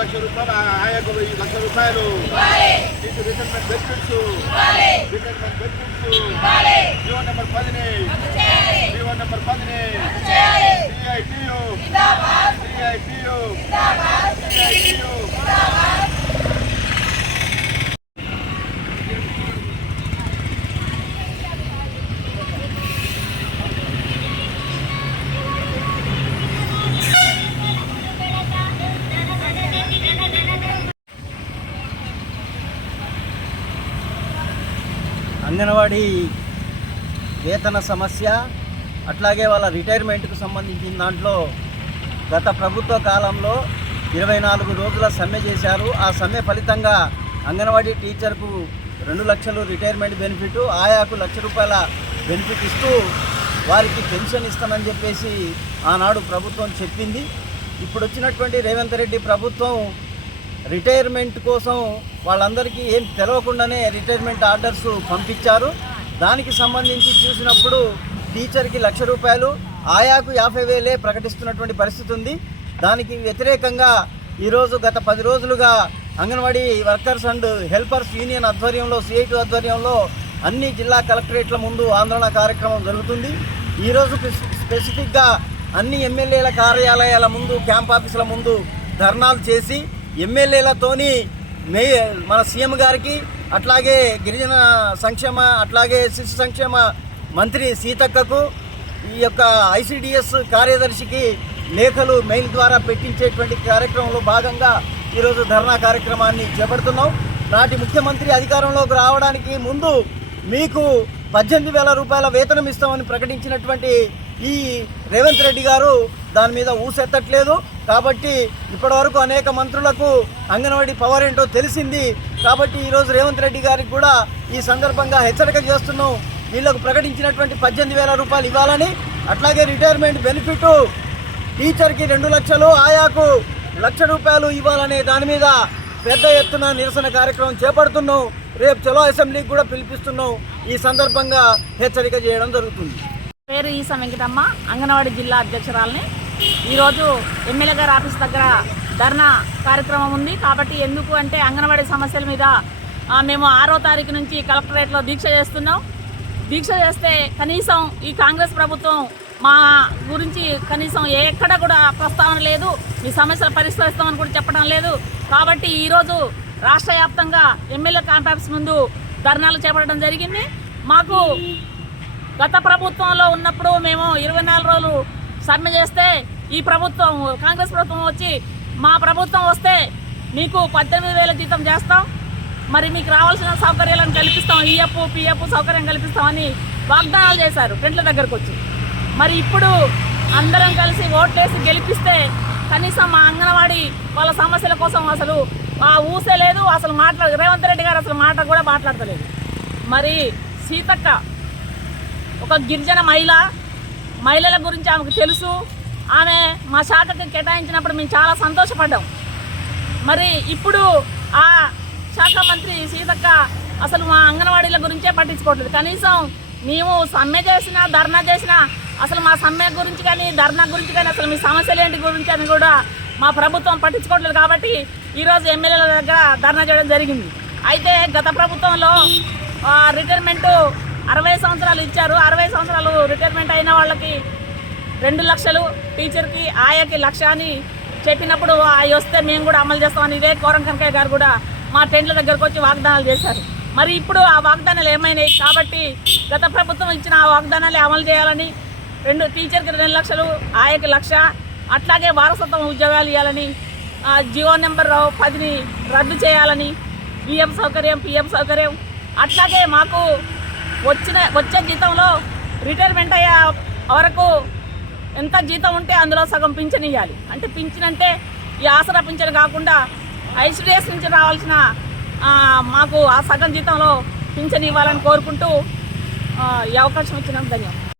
లక్ష రూపాయలు ఆయాకు 1,00,000 రూపాయలు retirement benefits GO number 10 CITU anganwadi వేతన సమస్య అట్లాగే వాళ్ళ రిటైర్మెంట్కు సంబంధించిన దాంట్లో గత ప్రభుత్వ కాలంలో 24 రోజుల సమ్మె చేశారు. ఆ సమ్మె ఫలితంగా అంగన్వాడీ టీచర్కు 2 లక్షలు రిటైర్మెంట్ బెనిఫిట్, ఆయాకు 1,00,000 రూపాయల బెనిఫిట్ ఇస్తూ వారికి పెన్షన్ ఇస్తామని చెప్పేసి ఆనాడు ప్రభుత్వం చెప్పింది. ఇప్పుడు వచ్చినటువంటి రేవంత్ రెడ్డి ప్రభుత్వం రిటైర్మెంట్ కోసం వాళ్ళందరికీ ఏం తెలవకుండానే రిటైర్మెంట్ ఆర్డర్స్ పంపించారు. దానికి సంబంధించి చూసినప్పుడు టీచర్కి 1,00,000 రూపాయలు, ఆయాకు 50,000 ప్రకటిస్తున్నటువంటి పరిస్థితి ఉంది. దానికి వ్యతిరేకంగా ఈరోజు గత 10 రోజులుగా anganwadi workers and helpers union ఆధ్వర్యంలో CITU ఆధ్వర్యంలో అన్ని జిల్లా కలెక్టరేట్ల ముందు ఆందోళన కార్యక్రమం జరుగుతుంది. ఈరోజు స్పెసిఫిక్గా అన్ని ఎమ్మెల్యేల కార్యాలయాల ముందు, క్యాంప్ ఆఫీసుల ముందు ధర్నాలు చేసి ఎమ్మెల్యేలతోని మన సీఎం గారికి, అట్లాగే గిరిజన సంక్షేమ అట్లాగే శిశు సంక్షేమ మంత్రి సీతక్కకు, ఈ యొక్క ICDS కార్యదర్శికి లేఖలు మెయిల్ ద్వారా పెట్టించేటువంటి కార్యక్రమంలో భాగంగా ఈరోజు ధర్నా కార్యక్రమాన్ని చేపడుతున్నాం. నాటి ముఖ్యమంత్రి అధికారంలోకి రావడానికి ముందు మీకు 18,000 రూపాయల వేతనం ఇస్తామని ప్రకటించినటువంటి ఈ రేవంత్ రెడ్డి గారు దాని మీద ఊసెత్తట్లేదు. కాబట్టి ఇప్పటివరకు అనేక మంత్రులకు అంగన్వాడీ పవర్ ఏంటో తెలిసింది. కాబట్టి ఈరోజు రేవంత్ రెడ్డి గారికి కూడా ఈ సందర్భంగా హెచ్చరిక చేస్తున్నాం. వీళ్ళకు ప్రకటించినటువంటి 18,000 రూపాయలు ఇవ్వాలని, అట్లాగే రిటైర్మెంట్ బెనిఫిట్ టీచర్కి 2 లక్షలు, ఆయాకు 1,00,000 రూపాయలు ఇవ్వాలనే దాని మీద పెద్ద ఎత్తున నిరసన కార్యక్రమం చేపడుతున్నాం. రేపు చలో అసెంబ్లీకి కూడా పిలిపిస్తున్నాం. ఈ సందర్భంగా హెచ్చరిక చేయడం జరుగుతుంది. పేరు ఈసా వెంకటమ్మ, అంగన్వాడీ జిల్లా అధ్యక్షురాలని. ఈరోజు ఎమ్మెల్యే గారి ఆఫీస్ దగ్గర ధర్నా కార్యక్రమం ఉంది. కాబట్టి ఎందుకు అంటే అంగన్వాడీ సమస్యల మీద మేము 6వ తారీఖు నుంచి కలెక్టరేట్లో దీక్ష చేస్తున్నాం. దీక్ష చేస్తే కనీసం ఈ కాంగ్రెస్ ప్రభుత్వం మా గురించి కనీసం ఎక్కడ కూడా ప్రస్తావన లేదు, మీ సమస్యలు పరిష్కరిస్తామని కూడా చెప్పడం లేదు. కాబట్టి ఈరోజు రాష్ట్ర వ్యాప్తంగా ఎమ్మెల్యే క్యాంప్ ఆఫీస్ ముందు ధర్నాలు చేపట్టడం జరిగింది. మాకు గత ప్రభుత్వంలో ఉన్నప్పుడు మేము 24 రోజులు సమ్మె చేస్తే ఈ ప్రభుత్వం కాంగ్రెస్ ప్రభుత్వం వచ్చి మా ప్రభుత్వం వస్తే మీకు 18,000 జీతం చేస్తాం, మరి మీకు రావాల్సిన సౌకర్యాలను కల్పిస్తాం, ఈఎఫ్ పిఎఫ్ సౌకర్యం కల్పిస్తామని వాగ్దానాలు చేశారు టెంట్ల దగ్గరకు వచ్చి. మరి ఇప్పుడు అందరం కలిసి ఓట్లేసి గెలిపిస్తే కనీసం మా అంగన్వాడీ వాళ్ళ సమస్యల కోసం అసలు ఊసే లేదు, అసలు రేవంత్ రెడ్డి గారు అసలు మాట కూడా మాట్లాడతలేదు. మరి సీతక్క ఒక గిరిజన మహిళల గురించి ఆమెకు తెలుసు. ఆమె మా శాఖకి కేటాయించినప్పుడు మేము చాలా సంతోషపడ్డాం. మరి ఇప్పుడు ఆ శాఖ మంత్రి సీతక్క అసలు మా అంగన్వాడీల గురించే పట్టించుకోవట్లేదు. కనీసం మేము సమ్మె చేసినా ధర్నా చేసినా అసలు మా సమ్మె గురించి కానీ ధర్నా గురించి కానీ అసలు మీ సమస్యలు ఏంటి గురించి అని కూడా మా ప్రభుత్వం పట్టించుకోవట్లేదు. కాబట్టి ఈరోజు ఎమ్మెల్యేల దగ్గర ధర్నా చేయడం జరిగింది. అయితే గత ప్రభుత్వంలో రిటైర్మెంటు 60 సంవత్సరాలు ఇచ్చారు. 60 సంవత్సరాలు రిటైర్మెంట్ అయిన వాళ్ళకి 2 లక్షలు, టీచర్కి ఆయాకి 1,00,000 అని చెప్పినప్పుడు అవి వస్తే మేము కూడా అమలు చేస్తామని ఇదే కోరం కనకయ్య గారు కూడా మా టెంట్ల దగ్గరకు వచ్చి వాగ్దానాలు చేశారు. మరి ఇప్పుడు ఆ వాగ్దానాలు ఏమైనాయి? కాబట్టి గత ప్రభుత్వం ఇచ్చిన ఆ వాగ్దానాలు అమలు చేయాలని, టీచర్కి 2 లక్షలు, ఆయాకి 1,00,000, అట్లాగే వారసత్వం ఉద్యోగాలు ఇవ్వాలని, జీవో నెంబర్ 10ని రద్దు చేయాలని, పిఎఫ్ సౌకర్యం, అట్లాగే మాకు వచ్చే జీతంలో రిటైర్మెంట్ అయ్యే వరకు ఎంత జీతం ఉంటే అందులో సగం పింఛన్ ఇవ్వాలి. అంటే పింఛన్ అంటే ఈ ఆసరా పింఛన్ కాకుండా ICDS నుంచి రావాల్సిన మాకు ఆ సగం జీతంలో పింఛన్ ఇవ్వాలని కోరుకుంటూ ఈ అవకాశం ఇచ్చినందుకు ధన్యవాదాలు.